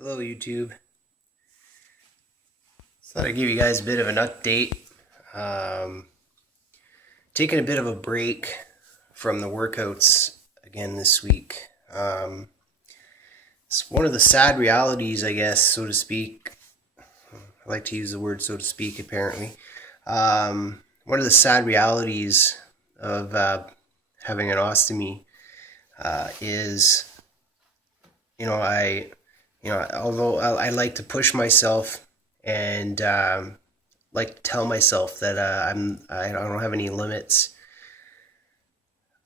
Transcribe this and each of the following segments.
Hello YouTube. Thought I'd give you guys a bit of an update. Um, Taking a bit of a break from the workouts again this week. It's one of the sad realities, I guess, so to speak. I like to use the word so to speak, apparently. One of the sad realities of having an ostomy is, although I like to push myself and like to tell myself that I don't have any limits.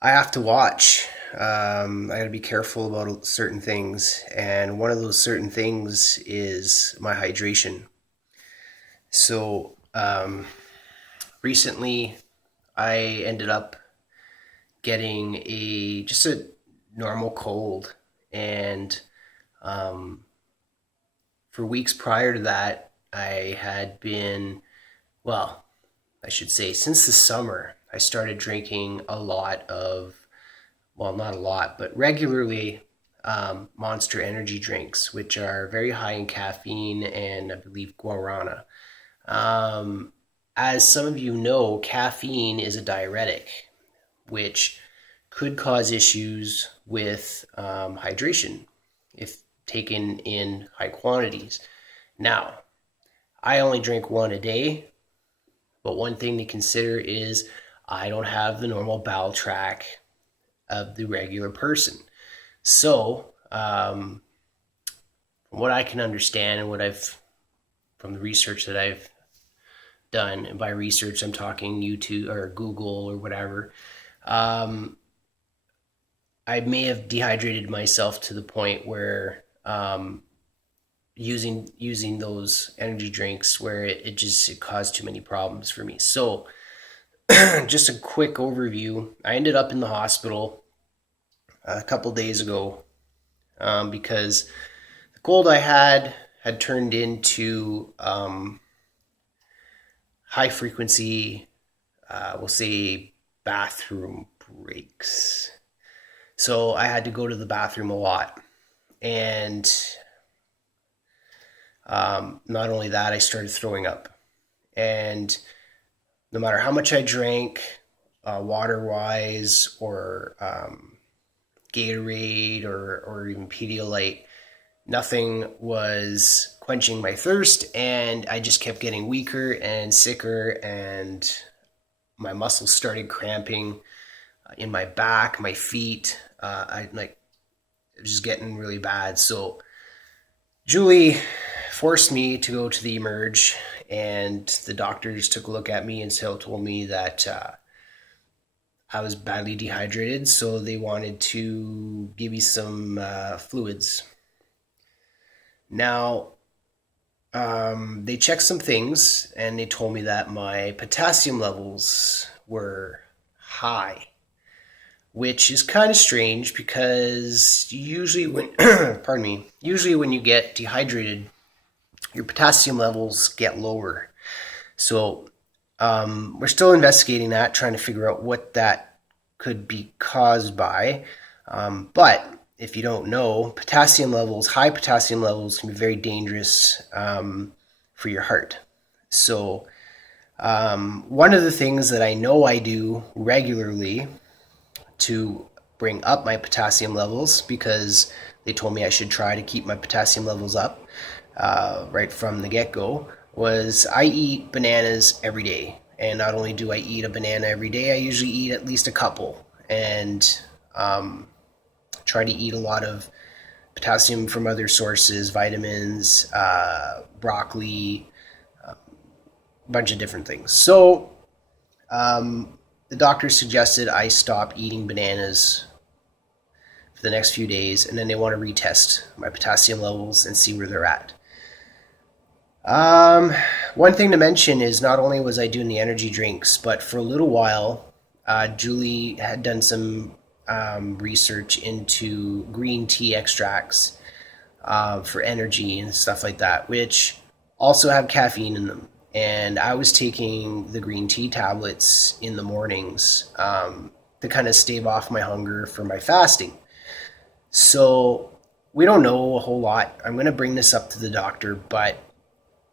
I have to watch. I got to be careful about certain things, and one of those certain things is my hydration. So recently, I ended up getting a just a normal cold, and um, for weeks prior to that, I had been, well, I should say, since the summer, I started drinking a lot of, well, not a lot, but regularly Monster energy drinks, which are very high in caffeine and I believe guarana. Um, as some of you know, caffeine is a diuretic, which could cause issues with hydration if taken in high quantities. Now, I only drink one a day, but one thing to consider is I don't have the normal bowel tract of the regular person. So, from what I can understand and from the research that I've done, and by research I'm talking YouTube or Google or whatever, um, I may have dehydrated myself to the point where using those energy drinks where it caused too many problems for me. So just a quick overview. I ended up in the hospital a couple days ago because the cold I had turned into high frequency, we'll say, bathroom breaks. So I had to go to the bathroom a lot. And not only that, I started throwing up. And no matter how much I drank, water wise, or Gatorade, or even Pedialyte, nothing was quenching my thirst. And I just kept getting weaker and sicker. And my muscles started cramping in my back, my feet. It was just getting really bad. So Julie forced me to go to the Emerge, and the doctors took a look at me and told me that I was badly dehydrated, so they wanted to give me some fluids. Now, they checked some things, and they told me that my potassium levels were high, which is kind of strange because usually when, pardon me, usually when you get dehydrated, your potassium levels get lower. So we're still investigating that, trying to figure out what that could be caused by. But if you don't know, high potassium levels can be very dangerous for your heart. So one of the things that I know I do regularly to bring up my potassium levels, because they told me I should try to keep my potassium levels up right from the get-go, was I eat bananas every day. And not only do I eat a banana every day, I usually eat at least a couple, and try to eat a lot of potassium from other sources, vitamins, broccoli, a bunch of different things. So the doctor suggested I stop eating bananas for the next few days, and then they want to retest my potassium levels and see where they're at. One thing to mention is not only was I doing the energy drinks, but for a little while, Julie had done some research into green tea extracts for energy and stuff like that, which also have caffeine in them. And I was taking the green tea tablets in the mornings to kind of stave off my hunger for my fasting. So we don't know a whole lot. I'm going to bring this up to the doctor, but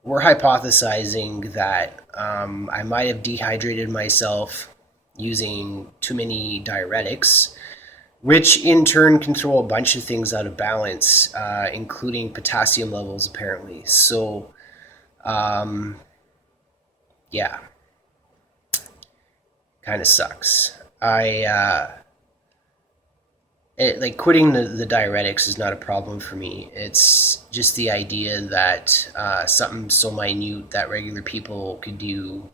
we're hypothesizing that I might have dehydrated myself using too many diuretics, which in turn can throw a bunch of things out of balance, including potassium levels, apparently. So, um, yeah, kind of sucks. Like quitting the diuretics is not a problem for me. It's just the idea that something so minute that regular people could do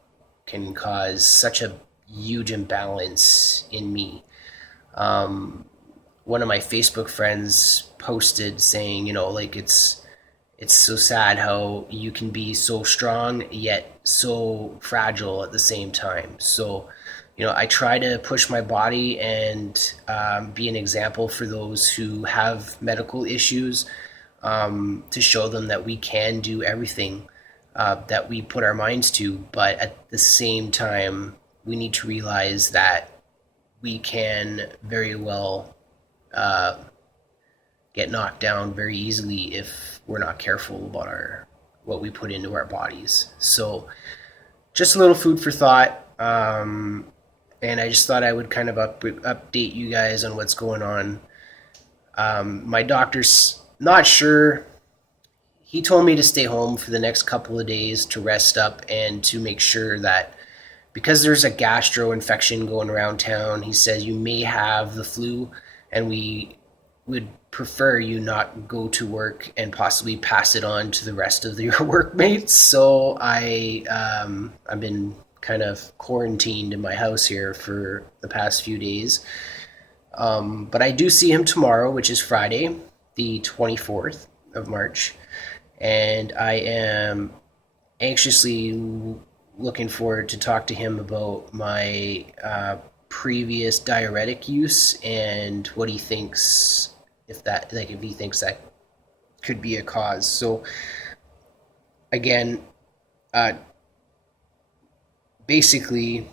can cause such a huge imbalance in me. Um, One of my Facebook friends posted saying, like it's so sad how you can be so strong yet so fragile at the same time. So, I try to push my body and be an example for those who have medical issues, to show them that we can do everything that we put our minds to. But at the same time, we need to realize that we can very well uh, get knocked down very easily if we're not careful about our what we put into our bodies. So just a little food for thought. And I just thought I would kind of update you guys on what's going on. My doctor's not sure. He told me to stay home for the next couple of days to rest up and to make sure that because there's a gastro infection going around town, he says you may have the flu, and we would prefer you not go to work and possibly pass it on to the rest of your workmates. So I've been kind of quarantined in my house here for the past few days. But I do see him tomorrow, which is Friday, the 24th of March, and I am anxiously looking forward to talk to him about my previous diuretic use and what he thinks, if he thinks that could be a cause. So again, basically,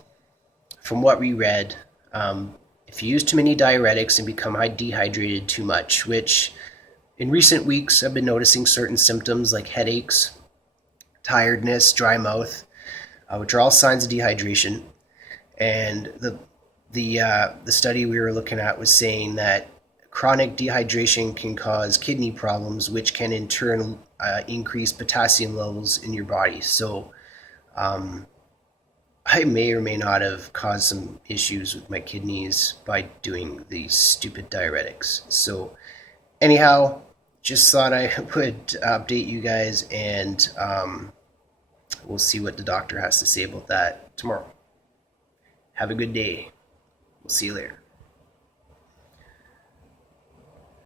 from what we read, if you use too many diuretics and become dehydrated too much, which in recent weeks I've been noticing certain symptoms like headaches, tiredness, dry mouth, which are all signs of dehydration. And the study we were looking at was saying that chronic dehydration can cause kidney problems, which can in turn increase potassium levels in your body. So I may or may not have caused some issues with my kidneys by doing these stupid diuretics. So anyhow, just thought I would update you guys, and we'll see what the doctor has to say about that tomorrow. Have a good day. We'll see you later.